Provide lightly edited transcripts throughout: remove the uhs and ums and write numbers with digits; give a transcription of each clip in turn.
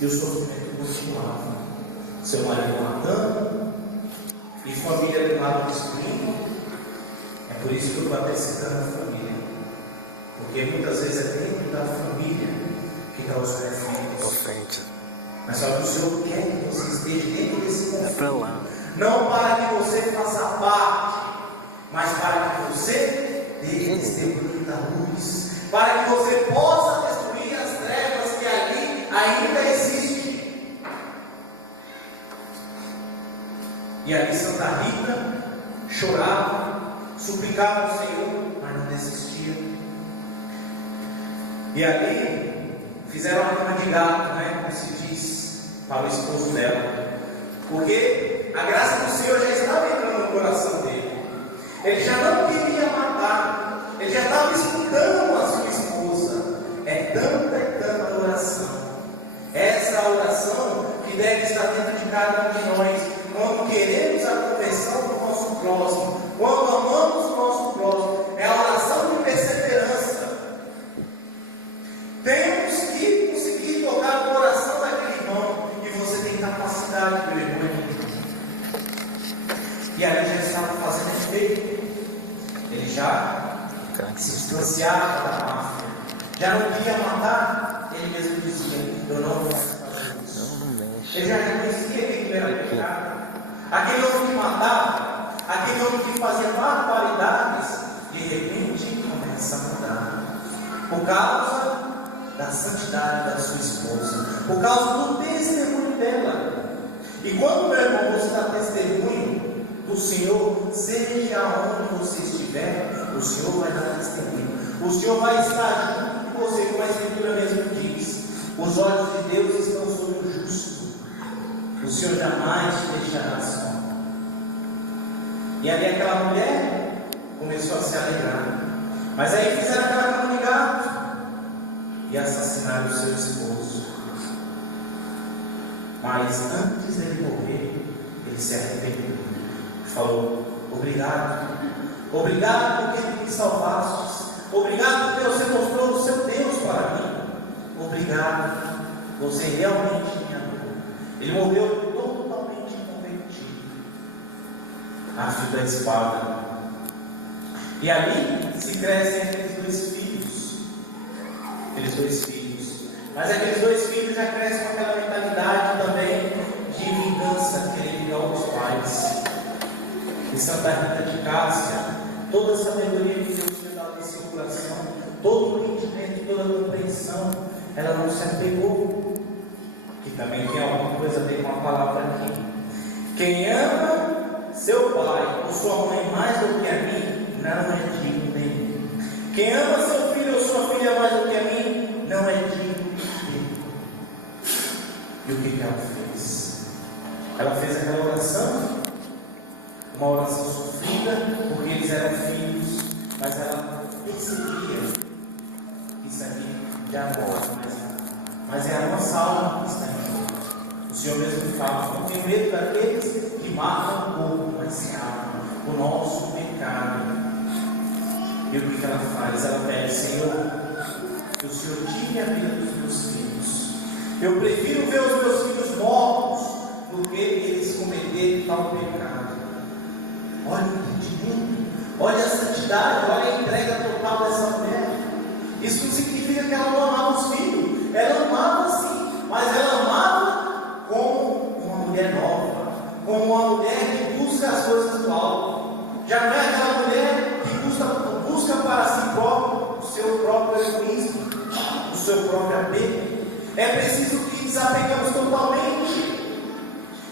E o sofrimento continuava. Seu marido matando, e família do lado destruindo. É por isso que eu estou até citando a família. Porque muitas vezes é dentro da família que está os conflitos. Mas só que o Senhor quer que você esteja dentro desse conflito. Não para que você faça parte, mas para que você dê testemunho da luz. Para que você possa destruir as trevas que ali ainda existem. E ali Santa Rita chorava, suplicava ao Senhor, mas não desistia. E ali fizeram uma cama de gato, como se diz, para o esposo dela. Porque a graça do Senhor já estava entrando no coração dele. Ele já não queria matar. Ele já estava escutando a sua esposa. É tanta oração. Essa é a oração que deve estar dentro de cada um de nós. Quando queremos a conversão do nosso próximo. Quando amamos o nosso próximo. É a oração de perseverança. Temos que conseguir tocar o coração daquele irmão. E você tem capacidade, meu irmão. E ali já estava fazendo efeito. Ele já se distanciava da máfia. Já não queria matar. Ele mesmo dizia: eu não vou fazer isso. Ele já reconhecia que ele era pecado. Aquele homem que matava, aquele homem que fazia barbaridades, de repente começa a mudar. Por causa da santidade da sua esposa. Por causa do testemunho dela. E quando, meu irmão, você dá testemunho do Senhor, seja onde você estiver, o Senhor vai dar testemunho. O Senhor vai estar junto com você, como a Escritura mesmo diz. Os olhos de Deus estão sobre o justo. O Senhor jamais te deixará só. E ali aquela mulher começou a se alegrar. Mas aí fizeram aquela cama de gato e assassinaram o seu esposo. Mas antes dele morrer, ele se arrependeu. Falou: obrigado. Obrigado porque tu me salvaste. Obrigado porque você mostrou o seu Deus para mim. Obrigado. Você realmente me amou. Ele morreu totalmente convertido à fio da espada. E ali se crescem aqueles dois filhos. Mas aqueles dois filhos já crescem com aquela mentalidade também de vingança, querer vingar os pais. E Santa Rita de Cássia, toda a sabedoria que Deus tinha dado em seu coração, todo o entendimento, toda a compreensão, ela não se apegou. Que também tem alguma coisa a ver com a palavra aqui. Quem ama seu pai ou sua mãe mais do que a mim, não é digno de mim. Quem ama seu filho ou sua filha mais do que a mim, não é digno de mim. E o que ela fez? Ela fez aquela oração, uma oração sofrida, porque eles eram filhos, mas ela percebia que isso aqui já morre, mas é a nossa alma que está em jogo. O Senhor mesmo fala: não tem medo daqueles que matam o corpo, mas se amam o nosso pecado. E o que ela faz? Ela pede: Senhor, que o Senhor tire a vida dos meus filhos. Eu prefiro ver os meus filhos mortos do que eles cometerem tal pecado. Olha o entendimento, olha a santidade, olha a entrega total dessa mulher. Isso não significa que ela não amava os filhos. Ela amava sim, mas ela amava como uma mulher nova, como uma mulher que busca as coisas do alto. Já não é aquela mulher que busca para si próprio o seu próprio egoísmo, o seu próprio apego. É preciso que desapegamos totalmente.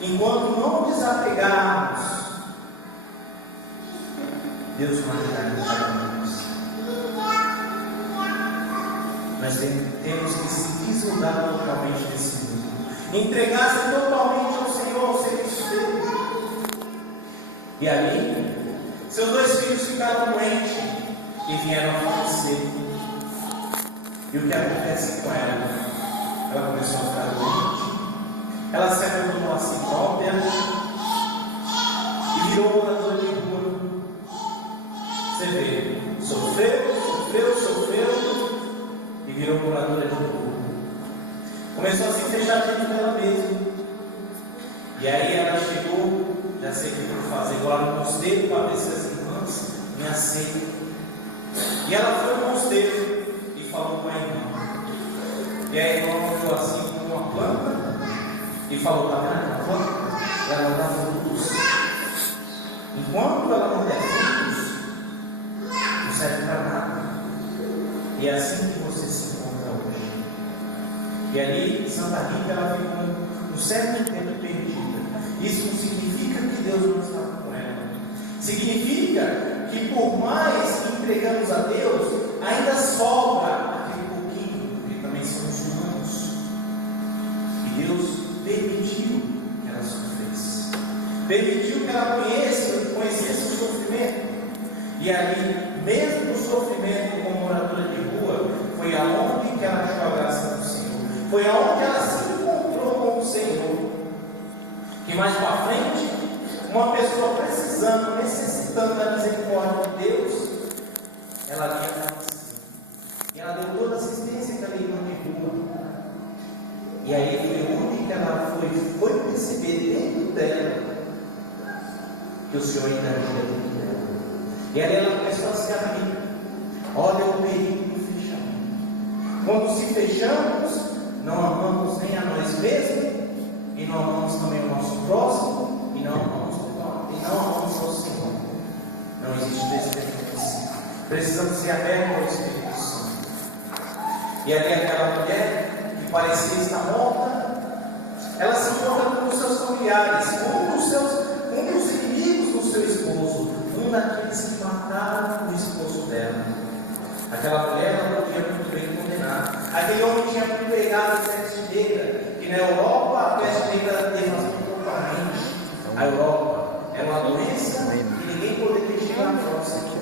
Enquanto não desapegarmos, Deus não ajudará nós. Nós temos que se desnudar totalmente desse mundo, entregar-se totalmente ao Senhor, ao serviço dele. E ali, seus dois filhos ficaram doentes e vieram a falecer. E o que acontece com ela? Ela começou a ficar doente, ela se abandonou a si própria e virou moradora de rua. Você vê, sofreu e virou moradora de rua. começou a se fechar dentro dela mesma. E aí ela chegou, já sei o que eu vou fazer, agora no mosteiro para ver se as irmãs me aceitam. E ela foi no mosteiro e falou com a irmã. E a irmã olhou assim com uma planta e falou: tá vendo a planta? Ela não dá frutos. Enquanto ela não der frutos, não serve para nada. E é assim que você se encontra hoje. E ali, Santa Rita, ela ficou um certo tempo perdida. Isso não significa que Deus não está com ela. Significa que por mais que entregamos a Deus, ainda sobra aquele pouquinho, porque também somos humanos. E Deus permitiu que ela sofresse. Permitiu que ela conhecesse o sofrimento. E ali, mesmo no sofrimento como moradora de rua, foi aonde que ela achou a graça do Senhor. Foi aonde ela se encontrou com o Senhor. E mais para frente, uma pessoa precisando, necessitando da misericórdia de Deus, ela vinha para você. E ela deu toda a assistência que ela ia de rua. E aí foi onde que ela foi perceber dentro dela que o Senhor ainda agia dentro dela. E aí ela começou a se abrir. Olha o perigo do fechamento. Quando se fechamos, não amamos nem a nós mesmos, e não amamos também o nosso próximo, e não amamos ao Senhor. Não existe desperdício. Precisamos ser abertos ao Espírito Santo. E ali aquela mulher que parecia estar morta, ela se encontra com os seus familiares, um dos inimigos do seu esposo, um daqueles que mataram o esposo dela. Aquela mulher não podia muito bem condenar. Aquele homem tinha pegado a peste negra, que na Europa a peste negra devastou totalmente. A Europa era uma doença que ninguém poderia chegar próximo.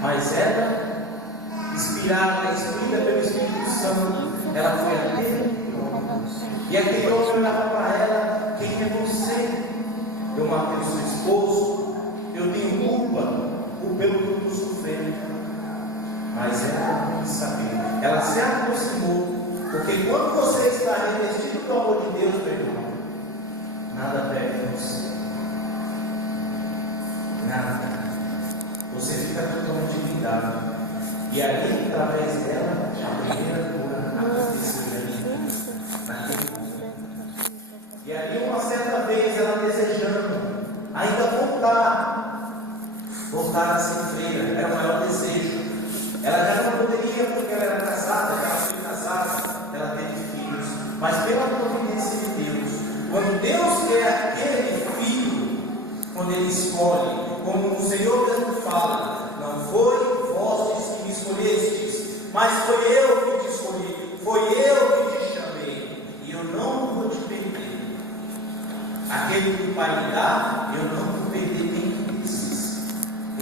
Mas ela, inspirada pelo Espírito Santo, ela foi até ele. E aquele homem olhava para ela: quem é você? Eu matei o seu esposo, eu tenho culpa pelo que eu estou sofrendo. Mas ela não sabia, ela se aproximou, porque quando você está revestido do amor de Deus, meu irmão, nada perde você, nada, você fica totalmente blindado. E ali, através dela, a primeira cura aconteceu naquele momento. E ali, uma certa vez, ela desejando ainda voltar a ser freira, era o maior desejo. Ela já não poderia, porque ela era casada, ela foi casada, ela teve filhos, mas pela providência de Deus, quando Deus quer aquele filho, quando Ele escolhe, como o Senhor mesmo fala: não foi vós que me escolhestes, mas foi eu que te escolhi, foi eu que te chamei, e eu não vou te perder. Aquele que o Pai me dá, eu não vou perder nem desses.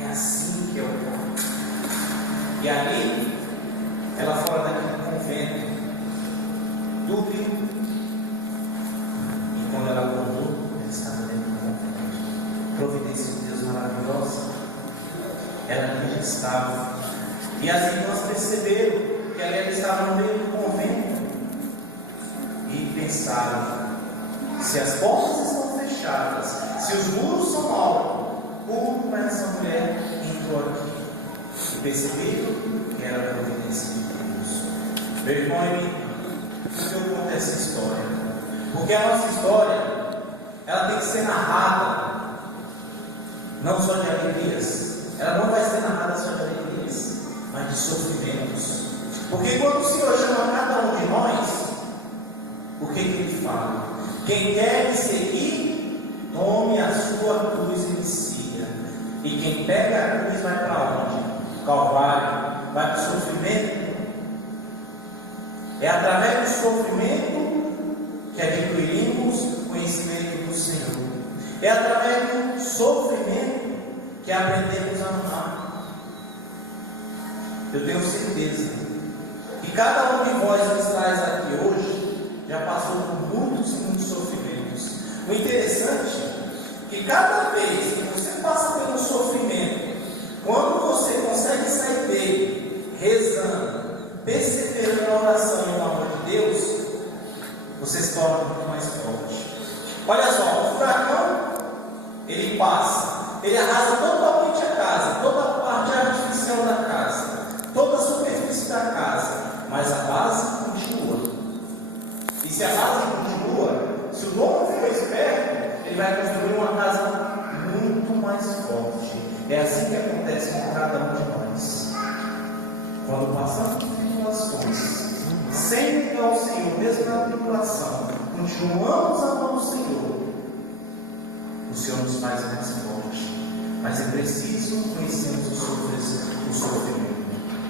É assim que é o Pai. E ali, ela fora daquele convento, dúbio, e quando ela acordou, ela estava dentro do convento. Providência de Deus maravilhosa, ela ali já estava. E as irmãs perceberam que ela estava no meio do convento e pensaram: se as portas estão fechadas, se os muros são altos, como essa mulher entrou aqui? E perceberam que era a providência de Deus. Meu irmão e minha irmã, por que eu conto essa história? Porque a nossa história, ela tem que ser narrada não só de alegrias, ela não vai ser narrada só de alegrias, mas de sofrimentos. Porque quando o Senhor chama cada um de nós, o que Ele fala? Quem quer me seguir, tome a sua cruz e me siga. E quem pega a cruz vai para onde? Calvário, vai para o sofrimento. É através do sofrimento que adquirimos conhecimento do Senhor. É através do sofrimento que aprendemos a amar. Eu tenho certeza que cada um de vós que está aqui hoje já passou por muitos sofrimentos. O interessante é que cada vez que você passa pelo sofrimento, quando você consegue sair dele rezando, perseverando na oração e no amor de Deus, você se torna muito mais forte. Olha só, o furacão, ele passa, ele arrasa totalmente a casa, toda a parte artificial da casa, toda a superfície da casa, mas a base continua. E se a base continua, se o dono for esperto, ele vai construir uma casa muito mais forte. É assim que acontece com cada um de nós. Quando passamos por tribulações, sem negar ao Senhor, mesmo na tribulação, continuamos amando o Senhor nos faz mais forte. Mas é preciso conhecermos o sofrimento.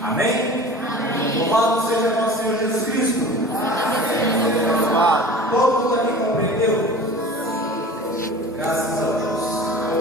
Amém? Amém. Louvado seja nosso Senhor Jesus Cristo. Amém. Todo mundo aqui